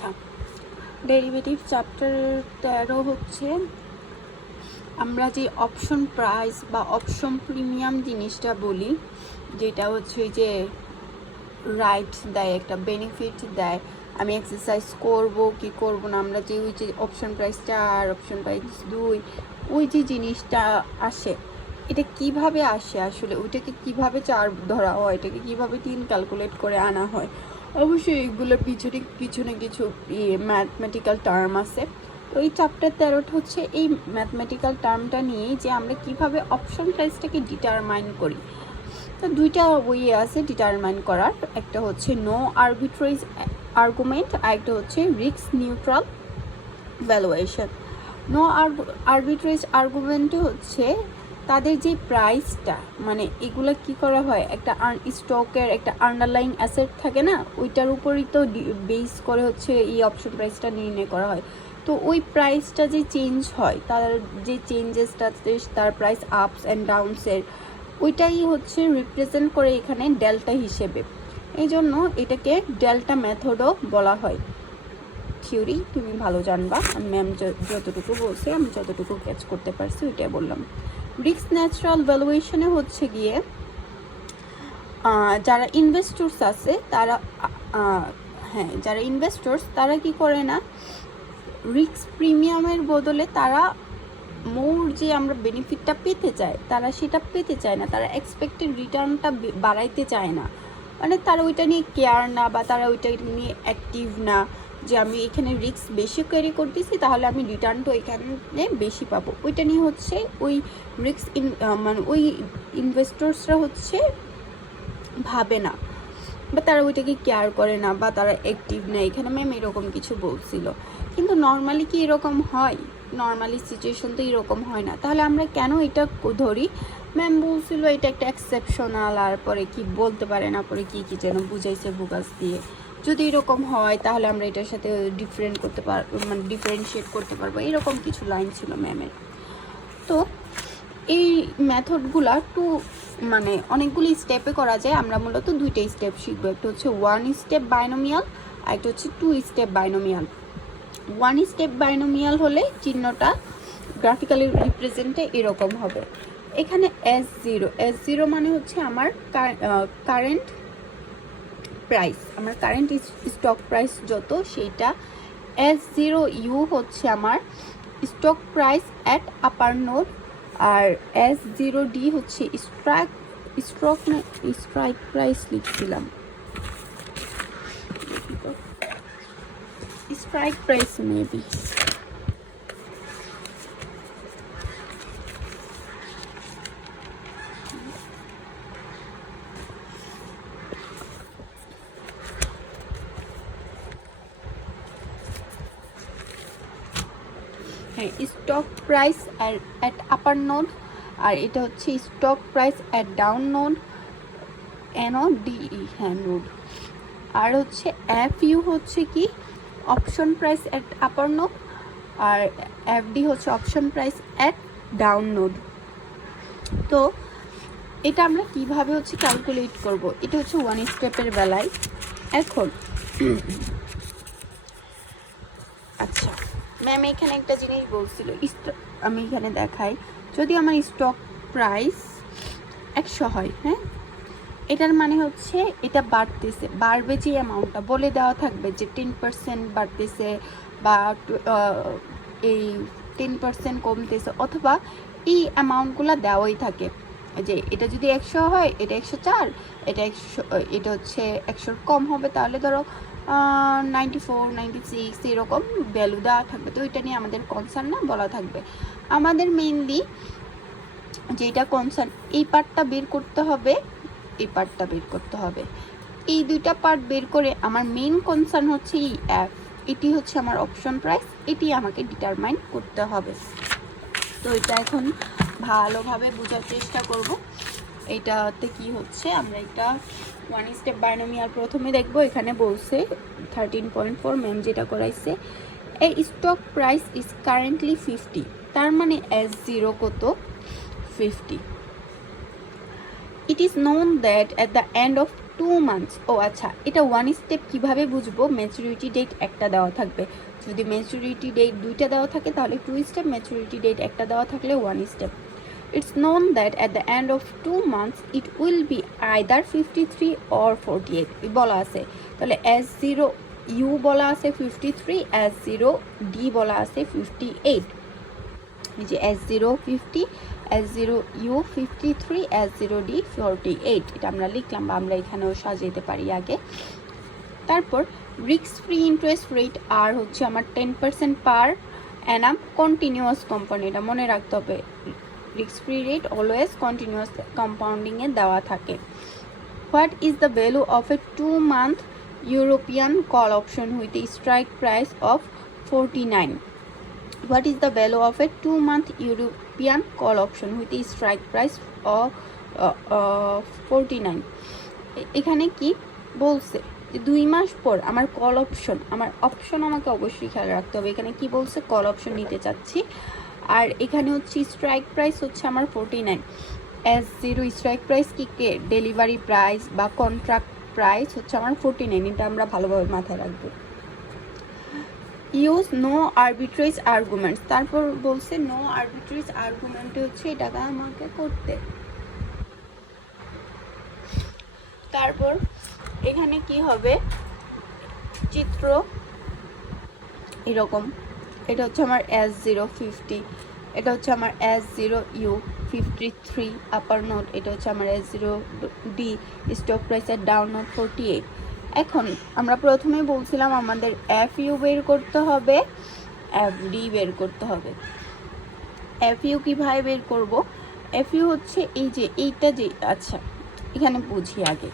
আচ্ছা, derivative chapter 13 হচ্ছে আমরা যে অপশন প্রাইস বা অপশন প্রিমিয়াম জিনিসটা বলি, যেটা হচ্ছে যে রাইট দেয়, একটা বেনিফিট দেয়, আমি এক্সারসাইজ করব কি করব না, আমরা যে ওই যে অপশন প্রাইস 4 অপশন প্রাইস 2 ওই যে জিনিসটা আসে, এটা কিভাবে আসে আসলে, ওইটাকে কিভাবে 4 ধরা হয়, এটাকে কিভাবে 3 ক্যালকুলেট করে আনা হয়, অবশ্যই এগুলোর পিছনে কিছু ম্যাথমেটিক্যাল টার্ম আছে। তো এই চ্যাপ্টার 13টা হচ্ছে এই ম্যাথমেটিক্যাল টার্মটা নিয়েই যে আমরা কিভাবে অপশন প্রাইসটাকে ডিটারমাইন করি। তো দুইটা ওয়ে আছে ডিটারমাইন করার, একটা হচ্ছে নো আরবিট্রারি আর্গুমেন্ট আর একটা হচ্ছে risk neutral valuation. No arbitrary আর্গুমেন্টে হচ্ছে তাদের যে প্রাইসটা, মানে এগুলো কি করা হয়, একটা স্টকের একটা আন্ডারলাইং অ্যাসেট থাকে না, ওইটার উপরই তো বেস করে হচ্ছে এই অপশন প্রাইসটা নির্ণয় করা হয়। তো ওই প্রাইসটা যে চেঞ্জ হয়, তার যে চেঞ্জেসটা, তার প্রাইস আপস অ্যান্ড ডাউনসের, ওইটাই হচ্ছে রিপ্রেজেন্ট করে এখানে ডেল্টা হিসেবে। এই জন্য এটাকে ডেল্টা মেথডও বলা হয়। থিওরি তুমি ভালো জানবা, আমি ম্যাম যতটুকু বলছি আমি যতটুকু ক্যাচ করতে পারছি ওইটাই বললাম। রিস্ক ন্যাচারাল ভ্যালুয়েশনে হচ্ছে গিয়ে যারা ইনভেস্টর্স আছে তারা যারা ইনভেস্টর্স তারা কি করে না, রিস্ক প্রিমিয়ামের বদলে তারা মোর যে আমরা বেনিফিটটা পেতে চাই, তারা সেটা পেতে চায় না, তারা এক্সপেক্টেড রিটার্নটা বাড়াইতে চায় না, মানে তারা ওইটা নিয়ে কেয়ার না, বা তারা ওইটা নিয়ে অ্যাক্টিভ না যে আমি এখানে রিস্ক বেশি ক্যারি করতেছি তাহলে আমি রিটার্নটা এখানে বেশি পাবো, ওইটা নিয়ে হচ্ছে ওই রিস্ক মানে ওই ইনভেস্টর্সরা হচ্ছে ভাবে না, বা তারা ওইটাকে কেয়ার করে না, বা তারা অ্যাক্টিভ না। এখানে ম্যাম এরকম কিছু বলছিল, কিন্তু নর্মালি কি এরকম হয়? নর্মালি সিচুয়েশন তো এরকম হয় না, তাহলে আমরা কেন এটা ধরি? ম্যাম বলছিল এটা একটা এক্সেপশনাল, আর পরে কি বলতে পারে না, পরে কি যেন বুঝাইছে বুকাস দিয়ে, যদি এরকম হয় তাহলে আমরা এটার সাথে মানে ডিফারেন্সিয়েট করতে পারবো, এরকম কিছু লাইন ছিল ম্যামের। তো এই মেথডগুলা মানে অনেকগুলি স্টেপে করা যায়, আমরা মূলত দুইটাই স্টেপ শিখবো, একটা হচ্ছে 1 স্টেপ বাইনোমিয়াল আর একটা হচ্ছে 2 স্টেপ বাইনোমিয়াল। 1 স্টেপ বাইনোমিয়াল হলে চিহ্নটা গ্রাফিক্যালি রিপ্রেজেন্টে এরকম হবে, এখানে S0 মানে হচ্ছে আমার কারেন্ট প্রাইস, আমার কারেন্ট স্টক প্রাইস যত সেইটা, S0U হচ্ছে আমার stock price at upper node, আর S0D হচ্ছে স্ট্রাইক প্রাইস লিখছিলাম, স্ট্রাইক প্রাইস মেবি। হ্যাঁ, stock price at upper node, আর এটা হচ্ছে stock price at down node, NODE, হ্যাঁ নোড। আর হচ্ছে FU হচ্ছে কি option price at upper node, আর FD হচ্ছে option price at down node. তো এটা আমরা কিভাবে হচ্ছে ক্যালকুলেট করব, এটা হচ্ছে 1 স্টেপের বেলায়। এখন আচ্ছা ম্যাম এখানে একটা জিনিস বলছিল, আমি এখানে দেখাই, যদি আমার স্টক প্রাইস 100 হয়, হ্যাঁ, এটার মানে হচ্ছে এটা বাড়বে যে অ্যামাউন্টটা বলে দেওয়া থাকবে যে 10% বাড়তেছে, বা এই 10% কমতেছে, অথবা এই অ্যামাউন্টগুলো দেওয়াই থাকে যে এটা যদি 100 হয়, এটা 104, এটা হচ্ছে 100 কম হবে, তাহলে ধরো 94, 96 এরকম ভ্যালু দেওয়া থাকবে। তো এটা নিয়ে আমাদের কনসার্ন না, বলা থাকবে। আমাদের মেইনলি যেটা কনসার্ন, এই পার্টটা বের করতে হবে, এই পার্টটা বের করতে হবে, এই দুইটা পার্ট বের করে আমার মেইন কনসার্ন হচ্ছে এই F, এটি হচ্ছে আমার অপশন প্রাইস, এটি আমাকে ডিটারমাইন করতে হবে। তো এটা এখন ভালোভাবে বোঝার চেষ্টা করব। এইটাতে কি হচ্ছে, আমরা এটা 1 স্টেপ বাইনোমিয়াল প্রথমে দেখব। এখানে বলছে 13.4 ম্যাম যেটা করাইছে, এই স্টক প্রাইস ইজ কারেন্টলি 50, তার মানে S0 কত, 50। It is known that at the end of 2 months, ও আচ্ছা, এটা ওয়ান স্টেপ কিভাবে বুঝবো? ম্যাচুরিটি ডেট একটা দেওয়া থাকবে, যদি ম্যাচুরিটি ডেট দুইটা দেওয়া থাকে তাহলে 2 স্টেপ, ম্যাচুরিটি ডেট একটা দেওয়া থাকলে 1 step. It's known that at the end of 2 months it will be either 53 or 48 বলা আছে। তাহলে S0U বলা আছে 53, S0D বলা আছে 58। এই যে S0 50, S0U 53, S0D 48, এটা আমরা লিখলাম বা আমরা এখানেও সাজাইতে পারি আগে। তারপর রিস্ক ফ্রি ইন্টারেস্ট রেট আর হচ্ছে আমার 10% পার অ্যানাম কন্টিনিউয়াস কোম্পানি, এটা মনে রাখতে হবে। Risk free rate always continuous কম্পাউন্ডিংয়ে দেওয়া থাকে। What is the value of a 2 month European call option with a strike price of 49? What is the value of a 2 month European call option with a strike price of 49? এখানে কি বলছে যে 2 মাস পর আমার call option, আমার option আমাকে অবশ্যই খেয়াল রাখতে হবে। এখানে কি বলছে? কল অপশন নিতে চাচ্ছি, আর এখানে হচ্ছে স্ট্রাইক প্রাইস হচ্ছে আমার 49। S0 স্ট্রাইক প্রাইস কি কে ডেলিভারি প্রাইস বা কন্ট্রাক্ট প্রাইস হচ্ছে আমার 49, এটা আমরা ভালোভাবে মাথায় রাখবো। ইউজ নো আরবিট্রেজ আর্গুমেন্টস, তারপর বলছে নো আরবিট্রেজ আর্গুমেন্ট হচ্ছে এটাকে আমাকে করতে। তারপর এখানে কি হবে? চিত্র এরকম, এটা হচ্ছে আমার S0 50, এটা হচ্ছে আমার S0U 53 আপার নোট, এটা হচ্ছে আমার S0D স্টক প্রাইসের ডাউন নোট 48। এখন আমরা প্রথমে বলছিলাম আমাদের FU বের করতে হবে, FD বের করতে হবে। FU কিভাবে বের করব? FU হচ্ছে এই যে এইটা যে, আচ্ছা এখানে বুঝি আগে।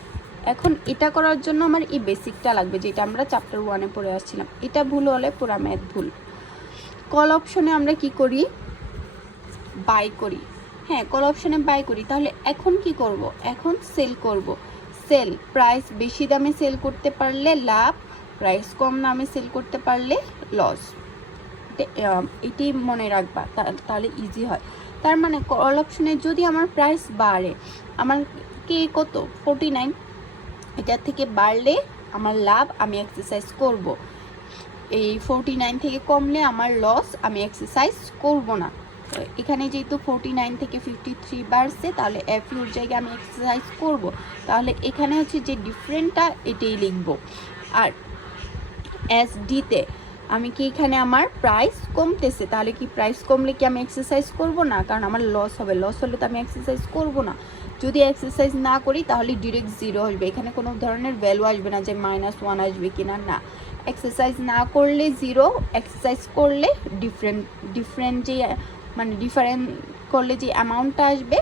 এখন এটা করার জন্য আমার এই বেসিকটা লাগবে, যেটা আমরা চ্যাপ্টার 1-এ পড়ে আসছিলাম। এটা ভুল হলে পুরা ম্যাথ ভুল। কল অপশনে আমরা কি করি? বাই করি। হ্যাঁ, কল অপশনে বাই করি। তাহলে এখন কি করব? এখন সেল করব। সেল, প্রাইস বেশি দামে সেল করতে পারলে লাভ, প্রাইস কম দামে সেল করতে পারলে লস। এটি মনে রাখবা, তাহলে ইজি হয়। তার মানে কল অপশনে যদি আমার প্রাইস বাড়ে, আমার কে কত 49, এটার থেকে বাড়লে আমার লাভ, আমি এক্সারসাইজ করব। এই 49 থেকে কমলে আমার লস, আমি এক্সারসাইজ করব না। এখানে যেহেতু 49 থেকে 53 বাড়ছে, তাহলে FUর জায়গায় আমি এক্সারসাইজ করব। তাহলে এখানে হচ্ছে যে ডিফারেন্টটা এটাই লিখব। আর SD-তে আমি কি এখানে আমার প্রাইস কমতেছে, তাহলে কি প্রাইস কমলে কি আমি এক্সারসাইজ করব না? কারণ আমার লস হবে, লস হলে তো আমি এক্সারসাইজ করব না। যদি এক্সারসাইজ না করি তাহলে ডিরেক্ট 0 আসবে, এখানে কোনো ধরনের ভ্যালু আসবে না যে -1 আসবে কিনা, না। এক্সারসাইজ না করলে 0, এক্সারসাইজ করলে ডিফারেন্ট যে মানে ডিফারেন্ট করলে যে অ্যামাউন্টটা আসবে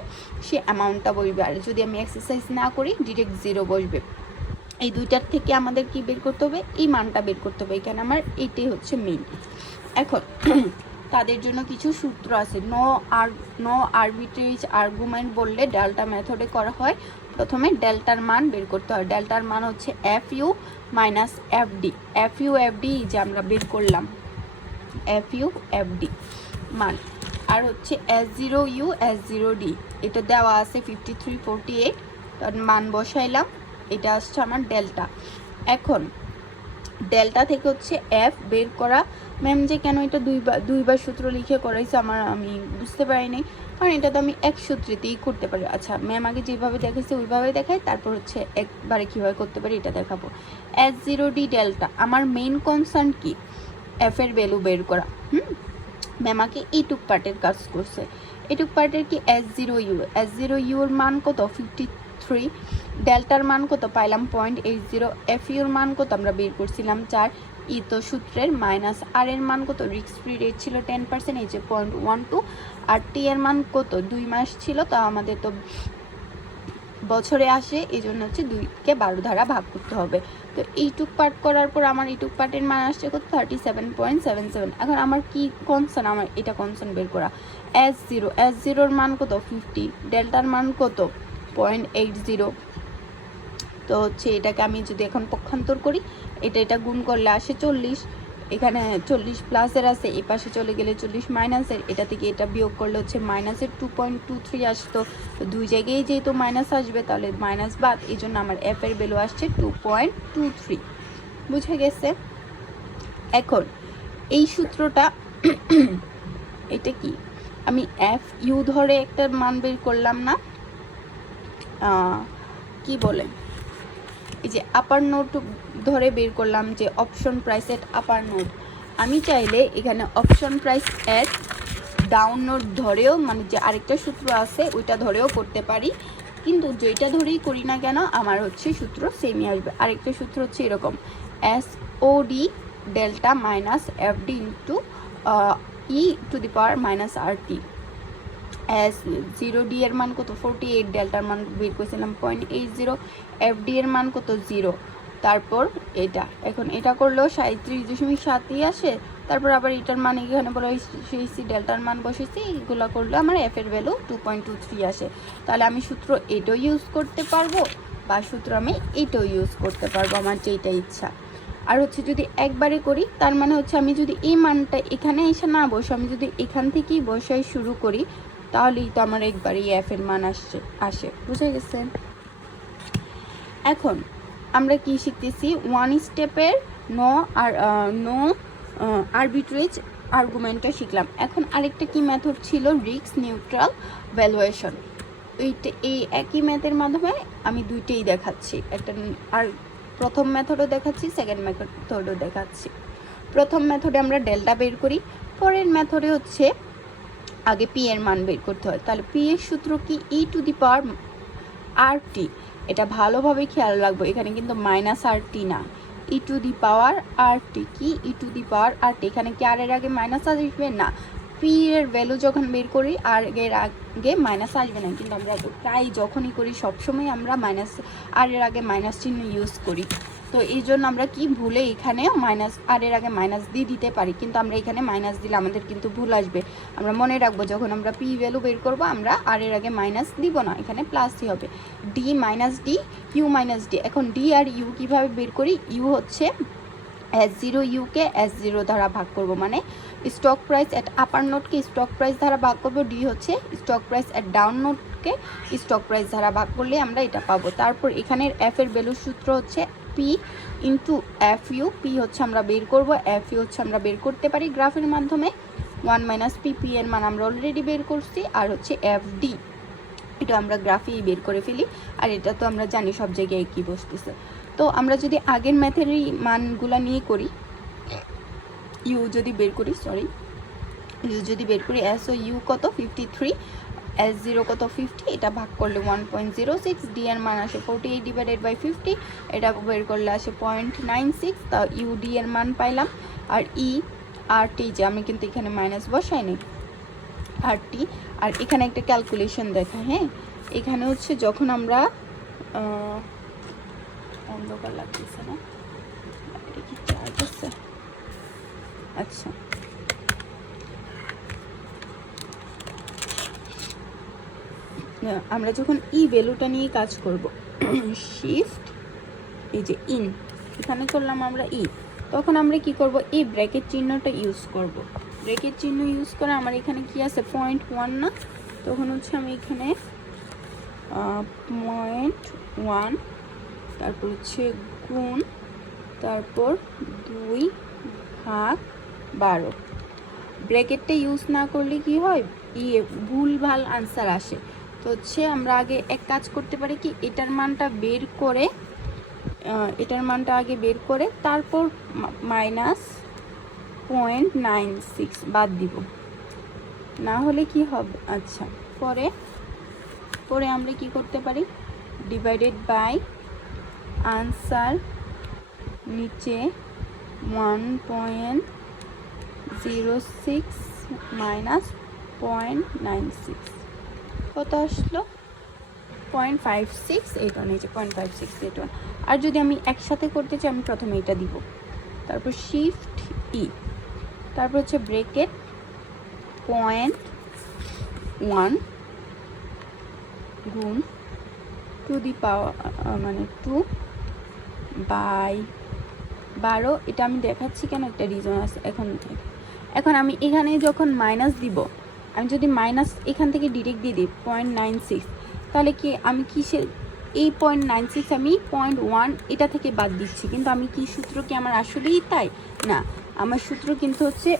সে অ্যামাউন্টটা বসবে। আর যদি আমি এক্সারসাইজ না করি ডিরেক্ট 0 বসবে। এই দুইটার থেকে আমাদের কি বের করতে হবে? এই মানটা বের করতে হবে। এখানে আমার এটাই হচ্ছে মেইন। এখন তাদের জন্য কিছু সূত্র আছে। নো আরবিট্রেজ আর্গুমেন্ট বললে ডেল্টা মেথডে করা হয়। প্রথমে ডেল্টার মান বের করতে হয়। ডেল্টার মান হচ্ছে FU minus FD। FU FD যে আমরা বের করলাম, FU FD মান। আর হচ্ছে S0U S0D, এটা দেওয়া আছে 53 48, তার মান বসাইলাম, এটা আসছে আমার ডেল্টা। এখন ডেল্টা থেকে হচ্ছে F বের করা। ম্যাম যে কেন এটা দুইবার সূত্র লিখে করাইছে আমি বুঝতে পারিনি, কারণ এটা তো আমি এক সূত্রেতেই করতে পারি। আচ্ছা, ম্যাম আগে যেভাবে দেখাইছে ওইভাবে দেখাই, তারপর হচ্ছে একবারে কীভাবে করতে পারি এটা দেখাবো। S0D ডেল্টা, আমার মেইন কনসার্ন কি? F এর ভ্যালু বের করা। ম্যাম আগে এইটুক পার্টের কাজ করছে। এইটুক পার্টের কি S0U, S0U এর মান কত 53, ডেল্টার মান কত পাইলাম 0.80, FUর মান কত আমরা বের করছিলাম 4, ই তো সূত্রের মাইনাস আর এর মান কত, রিস্ক ফ্রি রেট ছিল 10%, এই যে 0.12, আর টি এর মান কত 2 মাস ছিল, তা আমাদের তো বছরে আসে, এই জন্য হচ্ছে 2-কে 12 দ্বারা ভাগ করতে হবে। তো এইটুক পার্ট করার পর আমার এইটুক পার্টের মান আসছে কত 37.77। এখন আমার কি কনসার্ন? আমার এটা কনসার্ন বের করা। S0-এর মান কত 50, ডেল্টার মান কত 0.80। তো হচ্ছে এটাকে আমি যদি এখন পক্ষান্তর করি, এটা গুণ করলে আসে 40, এখানে 40 প্লাসের আছে, এই পাশে চলে গেলে 40 মাইনাসের, এটা থেকে এটা বিয়োগ করলে হচ্ছে মাইনাসের 2.23 আসতো। তো দুই জায়গায় যেহেতু মাইনাস আসবে তাহলে মাইনাস বাদ, এই জন্য আমার এফ এর ভ্যালু আসছে 2.23। বুঝে গেছে? এখন এই সূত্রটা এটা কি, আমি এফ ইউ ধরে একটা মান বের করলাম না, কি বলে, এই যে আপার নোট ধরে বের করলাম যে অপশন প্রাইস এট আপার নোট। আমি চাইলে এখানে অপশন প্রাইস এট ডাউন নোট ধরেও, মানে যে আরেকটা সূত্র আছে ওইটা ধরেও করতে পারি, কিন্তু যেটা ধরেই করি না কেন আমার হচ্ছে সূত্র সেমই আসবে। আরেকটা সূত্র হচ্ছে এরকম, S O D delta minus F D into e to the power minus R T. S 0 D এর মান কত 48, ডেল্টার মান বের করেছিলাম 0.80, এফ ডি এর মান কত 0, তারপর এটা এখন এটা করলেও 37.7ই আসে। তারপর আবার এটার মান এখানে বলা হয়েছি, ডেল্টার মান বসেছি, এগুলো করলে আমার এফ এর ভ্যালু 2.23 আসে। তাহলে আমি সূত্র এটাও ইউজ করতে পারবো বা সূত্র আমি এটাও ইউজ করতে পারবো, আমার যেটা ইচ্ছা। আর হচ্ছে যদি একবারে করি তার মানে হচ্ছে আমি যদি এই মানটা এখানে এসে না বসে আমি যদি এখান থেকেই বসাই শুরু করি তাহলেই তো আমার একবারই এফ এর মান আসে। বুঝে গেছে? এখন আমরা কি শিখতেছি, ওয়ান স্টেপের নো আরবিট্রেজ আর্গুমেন্টটা শিখলাম। এখন আরেকটা কি মেথড ছিল, রিস্ক নিউট্রাল ভ্যালুয়েশন। এই একই ম্যাথের মাধ্যমে আমি দুইটাই দেখাচ্ছি, একটা আর প্রথম মেথডও দেখাচ্ছি, সেকেন্ড মেথডও দেখাচ্ছি। প্রথম মেথডে আমরা ডেল্টা বের করি, পরের মেথডে হচ্ছে আগে পি এর মান বের করতে হয়। তাহলে পি এর সূত্র কি, ই টু দি পাওয়ার আর টি। এটা ভালোভাবে খেয়াল রাখবো, এখানে কিন্তু মাইনাস আর টি না, ই টু দি পাওয়ার আর টি। কি ই টু দি পাওয়ার আর টি, এখানে কি আর এর আগে মাইনাস আসবে না, পি এর ভ্যালু যখন বের করি আর এর আগে মাইনাস আসবে না, কিন্তু আমরা প্রায় যখনই করি সবসময় আমরা মাইনাস আর এর আগে মাইনাস চিহ্ন ইউজ করি। তো এই জন্য আমরা কি ভুলে এখানেও মাইনাস আর এর আগে মাইনাস দিয়ে দিতে পারি, কিন্তু আমরা এখানে মাইনাস দিলে আমাদের কিন্তু ভুল আসবে। আমরা মনে রাখবো যখন আমরা পি ভ্যালু বের করবো আমরা আর এর আগে মাইনাস দিব না, এখানে প্লাসই হবে। D minus D, U minus D. এখন ডি আর ইউ কীভাবে বের করি, ইউ হচ্ছে S0 ইউকে S0 দ্বারা ভাগ করব, মানে স্টক প্রাইস এট আপার নোটকে স্টক প্রাইস দ্বারা ভাগ করব, ডি হচ্ছে স্টক প্রাইস এট ডাউন নোটকে স্টক প্রাইস দ্বারা ভাগ করলে আমরা এটা পাবো। তারপর এখানের এফ এর ভ্যালুর সূত্র হচ্ছে P into F U. P হচ্ছে আমরা বের করব, এফ ইউ হচ্ছে আমরা বের করতে পারি গ্রাফের মাধ্যমে, 1 মাইনাস পি, পি এর মান আমরা অলরেডি বের করছি, আর হচ্ছে এফ ডি এটা আমরা গ্রাফেই বের করে ফেলি, আর এটা তো আমরা জানি সব জায়গায় কি বসতেছে। তো আমরা যদি আগের ম্যাথেরই মানগুলো নিয়ে করি, ইউ যদি বের করি, ইউ যদি বের করি, এস ও ইউ কত 53, S0 কত 50, এটা ভাগ করলে 1.06, ডি এর মান আসে 48 ডিভাইডেড বাই 50, এটা বের করলে আসে 0.96, তা ইউ ডি এর মান পাইলাম। আর ই আর টি, যে আমি কিন্তু এখানে মাইনাস বসাইনি, আর টি। আর এখানে একটা ক্যালকুলেশন দেখা, হ্যাঁ এখানে হচ্ছে যখন আমরা অন্ধকার লাগতেছে না, এটা কি চার্জ আছে? আচ্ছা, আমরা যখন ই ভ্যালুটা নিয়ে কাজ করব, শিফট এই যে ইন এখানে করলাম আমরা ই, তখন আমরা কি করব, এই ব্র্যাকেট চিহ্নটা ইউজ করব। ব্র্যাকেট চিহ্ন ইউজ করে আমার এখানে কি আছে 0.1 না, তখন হচ্ছে আমি এখানে 0.1, তারপর হচ্ছে গুণ, তারপর 2/12। ব্র্যাকেটটা ইউজ না করলে কি হয়, ভুলভাল আনসার আসে। তো হচ্ছে আমরা আগে এক কাজ করতে পারি কি, এটার মানটা বের করে, এটার মানটা আগে বের করে তারপর মাইনাস 0.96 বাদ দিব, না হলে কি হবে, আচ্ছা পরে আমরা কি করতে পারি, ডিভাইডেড বাই আনসার নিচে 1.06 মাইনাস 0.96 কত আসলো, 0.56, এইটা নিচে 0.56 এটা। আর যদি আমি একসাথে করতে চাই আমি প্রথমে এটা দিব, তারপর শিফট ই, তারপর হচ্ছে ব্রেকেট 0.1 গুণ টু দি পাওয়ার মানে 2/12 12, এটা আমি দেখাচ্ছি কেন, একটা রিজন আছে। এখন আমি এখানে যখন মাইনাস দিব, আমি যদি মাইনাস এখান থেকে ডিরেক্ট দিয়ে দিই 0.96, তাহলে কি আমি কিসের এই 0.96 আমি 0.1 এটা থেকে বাদ দিচ্ছি, কিন্তু আমি কি সূত্র কি আমার আসলেই তাই না, আমার সূত্র কিন্তু হচ্ছে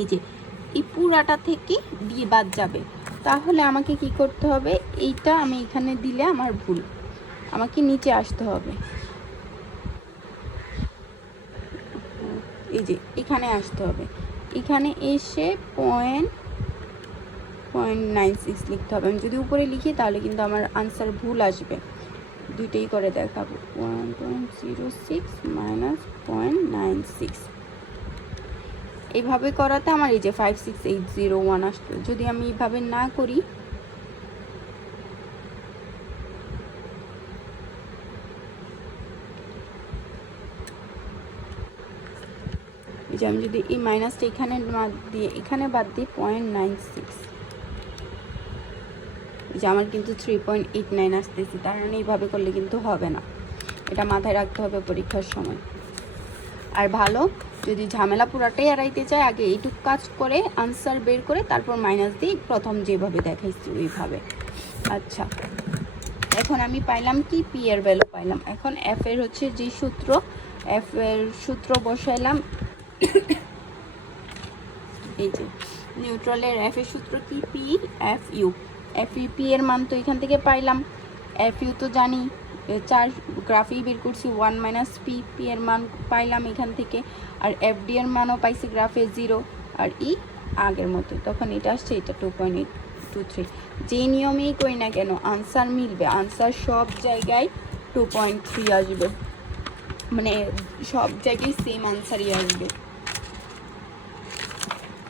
এই যে এই পুরাটা থেকে দিয়ে বাদ যাবে। তাহলে আমাকে কি করতে হবে, এইটা আমি এখানে দিলে আমার ভুল, আমাকে নিচে আসতে হবে, এই যে এখানে আসতে হবে, এখানে এসে 0.96 লিখতে হবে। আমি যদি উপরে লিখি তাহলে কিন্তু আমার আনসার ভুল আসবে, দুইটাই করে দেখাবো। 1.06 মাইনাস 0.96, এইভাবে করাতে আমার এই যে 56801 আসলো। যদি আমি এইভাবে না করি, এই যে আমি যদি এই মাইনাসটা এখানে বাদ দিয়ে এখানে বাদ দিই 0.96, যে আমার কিন্তু 3.89 আসতেছে। তার মানে এইভাবে করলে কিন্তু হবে না, এটা মাথায় রাখতে হবে পরীক্ষার সময়। আর ভালো যদি ঝামেলা পুরাটাই এড়াইতে চায়, আগে এইটুকু কাজ করে আনসার বের করে তারপর মাইনাস দিই, প্রথম যেভাবে দেখাইছি ওইভাবে। আচ্ছা, এখন আমি পাইলাম কি, পি এর ভ্যালু পাইলাম। এখন এফ এর হচ্ছে যে সূত্র, এফ এর সূত্র বসাইলাম। এই যে নিউট্রালের এফ এর সূত্র কি, P F U. F U P এর মান তো এখান থেকে পাইলাম, এফ ইউ তো জানি 4 গ্রাফেই বের করছি 1 মাইনাস পি, পি এর মান পাইলাম এখান থেকে, আর এফ ডি এর মানও পাইছি গ্রাফে 0, আর ই আগের মতো, তখন এটা আসছে এটা 2.823। যে নিয়মেই করি না কেন আনসার মিলবে, আনসার সব জায়গায় 2.3 আসবে, মানে সব জায়গায় সেম আনসারই আসবে।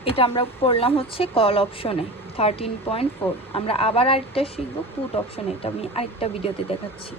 এটা আমরা পড়লাম হচ্ছে কল অপশনে 13.4। আমরা আবার আরেকটা শিখবো পুট অপশনে, এটা আমি আরেকটা ভিডিওতে দেখাচ্ছি।